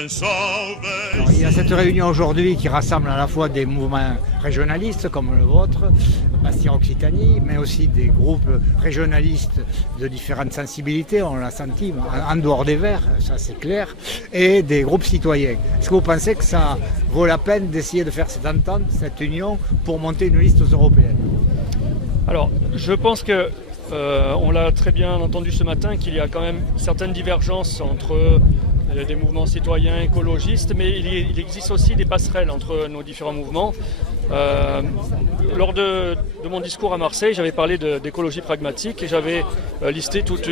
Alors, il y a cette réunion aujourd'hui qui rassemble à la fois des mouvements régionalistes comme le vôtre, Bastia Occitanie, mais aussi des groupes régionalistes de différentes sensibilités, on l'a senti, en dehors des Verts, ça c'est clair, et des groupes citoyens. Est-ce que vous pensez que ça vaut la peine d'essayer de faire cette entente, cette union, pour monter une liste aux européennes? Alors, je pense que on l'a très bien entendu ce matin qu'il y a quand même certaines divergences entre des mouvements citoyens écologistes, mais il existe aussi des passerelles entre nos différents mouvements. Lors de mon discours à Marseille, j'avais parlé d'écologie pragmatique et j'avais listé toute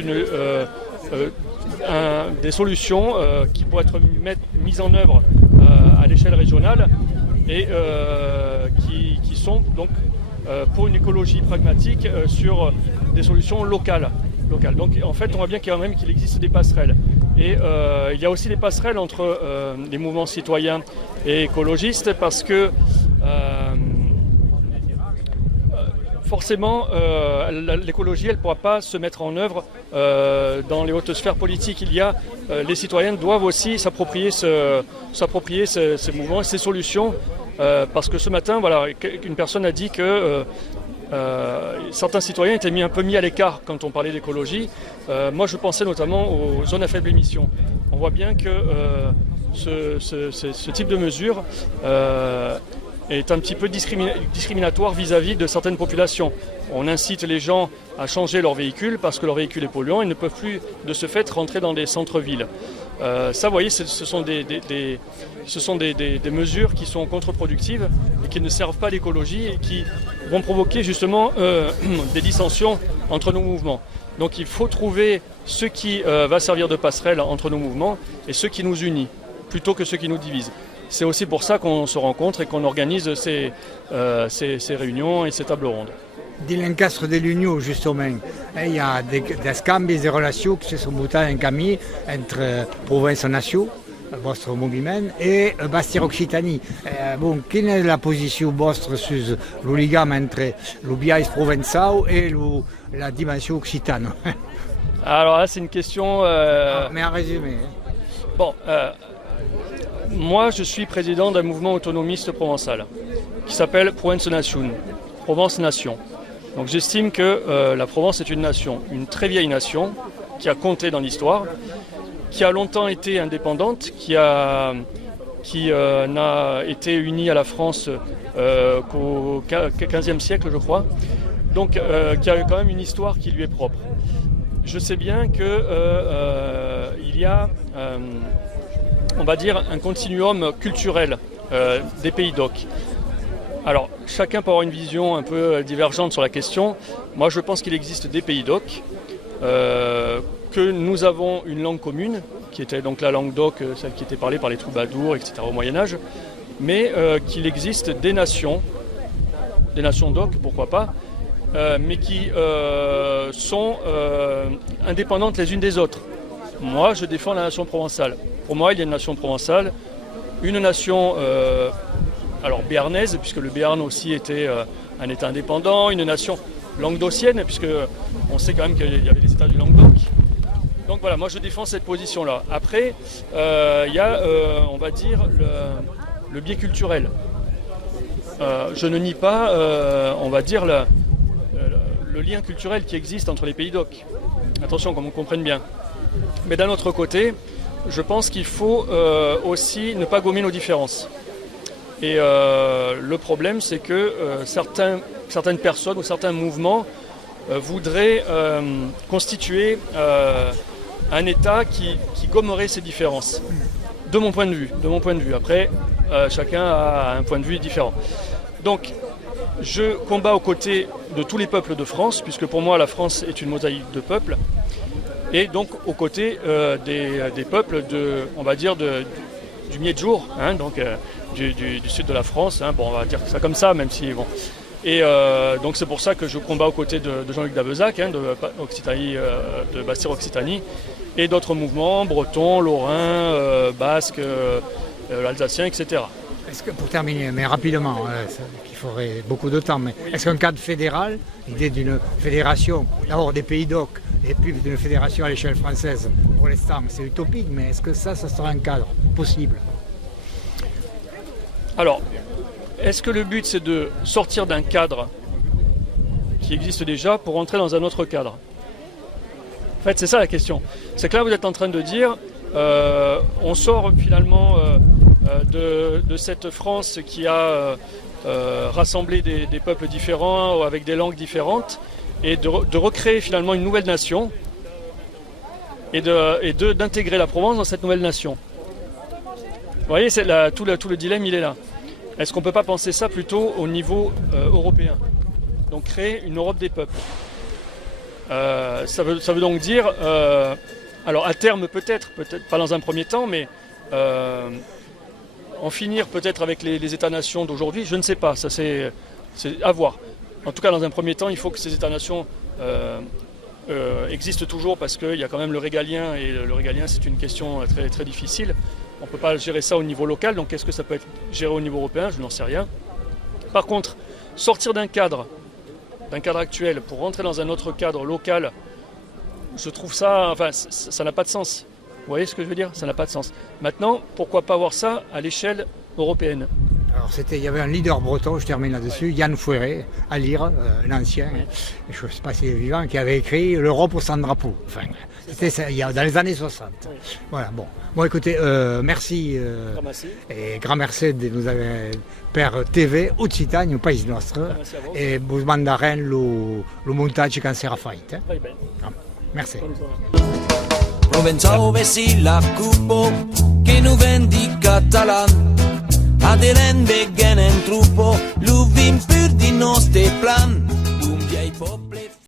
des solutions qui pourraient être mises en œuvre à l'échelle régionale et qui sont donc pour une écologie pragmatique sur des solutions locales. Donc en fait, on voit bien quand même qu'il existe des passerelles. Et il y a aussi des passerelles entre les mouvements citoyens et écologistes parce que forcément, l'écologie, elle ne pourra pas se mettre en œuvre dans les hautes sphères politiques. Les citoyens doivent aussi s'approprier ces mouvements et ces solutions. Parce que ce matin, voilà, une personne a dit que certains citoyens étaient un peu mis à l'écart quand on parlait d'écologie. Moi, je pensais notamment aux zones à faible émission. On voit bien que ce type de mesure est un petit peu discriminatoire vis-à-vis de certaines populations. On incite les gens à changer leur véhicule parce que leur véhicule est polluant et ne peuvent plus de ce fait rentrer dans des centres-villes. Ça, vous voyez, ce sont des mesures qui sont contre-productives et qui ne servent pas l'écologie et qui vont provoquer justement des dissensions entre nos mouvements. Donc il faut trouver ce qui va servir de passerelle entre nos mouvements et ce qui nous unit, plutôt que ce qui nous divise. C'est aussi pour ça qu'on se rencontre et qu'on organise ces réunions et ces tables rondes. Dell'inchiostro dell'Unione, justement, il y a des scambi, des relations qui se sont buttées en cammin entre Provence Nation, votre mouvement, et Bastia Occitanie. Bon, quelle est la position votre sur le ligame entre le biais provençal et la dimension occitane? Alors là, c'est une question... Mais en résumé. Bon, moi, je suis président d'un mouvement autonomiste provençal qui s'appelle Provence Nation, Provence Nation. Donc j'estime que la Provence est une nation, une très vieille nation qui a compté dans l'histoire, qui a longtemps été indépendante, qui n'a été unie à la France qu'au XVe siècle, je crois. Donc qui a quand même une histoire qui lui est propre. Je sais bien qu'il y a, on va dire, un continuum culturel des pays d'Oc. Alors, chacun peut avoir une vision un peu divergente sur la question. Moi, je pense qu'il existe des pays d'Oc, que nous avons une langue commune, qui était donc la langue d'Oc, celle qui était parlée par les troubadours, etc. au Moyen-Âge, mais qu'il existe des nations d'Oc, pourquoi pas, mais qui sont indépendantes les unes des autres. Moi, je défends la nation provençale. Pour moi, il y a une nation provençale, une nation... alors béarnaise, puisque le Béarn aussi était un État indépendant, une nation languedocienne, puisque on sait quand même qu'il y avait les États du Languedoc. Donc voilà, moi je défends cette position-là. Après, il y a, on va dire, le biais culturel. Je ne nie pas, on va dire, le lien culturel qui existe entre les pays d'Oc. Attention, qu'on me comprenne bien. Mais d'un autre côté, je pense qu'il faut aussi ne pas gommer nos différences. Et le problème, c'est que certaines personnes ou certains mouvements voudraient constituer un État qui gommerait ces différences. De mon point de vue. Après, chacun a un point de vue différent. Donc, je combats aux côtés de tous les peuples de France, puisque pour moi, la France est une mosaïque de peuples, et donc aux côtés des peuples on va dire, du Miedjour, hein, donc du sud de la France, hein, bon, on va dire ça comme ça, même si bon. Et donc c'est pour ça que je combats aux côtés de Jean-Luc Davezac, hein, de Bastia Occitanie, et d'autres mouvements, bretons, lorrains, basques, alsaciens, etc. Est-ce que, pour terminer, mais rapidement, il faudrait beaucoup de temps, mais est-ce qu'un cadre fédéral, l'idée d'une fédération, d'abord des pays d'Oc, et puis d'une fédération à l'échelle française, pour l'instant, c'est utopique, mais est-ce que ça sera un cadre possible. Alors, est-ce que le but c'est de sortir d'un cadre qui existe déjà pour entrer dans un autre cadre? En fait, c'est ça la question. C'est que là, vous êtes en train de dire, on sort finalement de cette France qui a rassemblé des peuples différents avec des langues différentes et de recréer finalement une nouvelle nation et d'intégrer la Provence dans cette nouvelle nation. Vous voyez, tout le dilemme, il est là. Est-ce qu'on ne peut pas penser ça plutôt au niveau européen? Donc créer une Europe des peuples. Ça veut donc dire, alors à terme peut-être pas dans un premier temps, mais en finir peut-être avec les États-nations d'aujourd'hui, je ne sais pas, ça c'est à voir. En tout cas, dans un premier temps, il faut que ces États-nations existent toujours parce qu'il y a quand même le régalien, et le régalien c'est une question très, très difficile. On ne peut pas gérer ça au niveau local, donc est-ce que ça peut être géré au niveau européen? Je n'en sais rien. Par contre, sortir d'un cadre actuel pour rentrer dans un autre cadre local, je trouve ça, enfin, ça n'a pas de sens. Vous voyez ce que je veux dire? Ça n'a pas de sens. Maintenant, pourquoi pas voir ça à l'échelle européenne? Alors il y avait un leader breton, je termine là-dessus, Yann Fouéré, à lire, un ancien, je ne sais pas s'il est vivant, qui avait écrit l'Europe au sans drapeau. Enfin, c'était ça, dans les années 60. Oui. Voilà, bon. Bon, écoutez, merci. Et grand merci de nous avoir per TV Occitania, un paese nostro, e vi mandarem lo montaggio che sarà fatto. Merci. Provenzao vessi la cupo che nu vendi catalan. Adelen wegen en trupo, lu vim pur di nostre plan.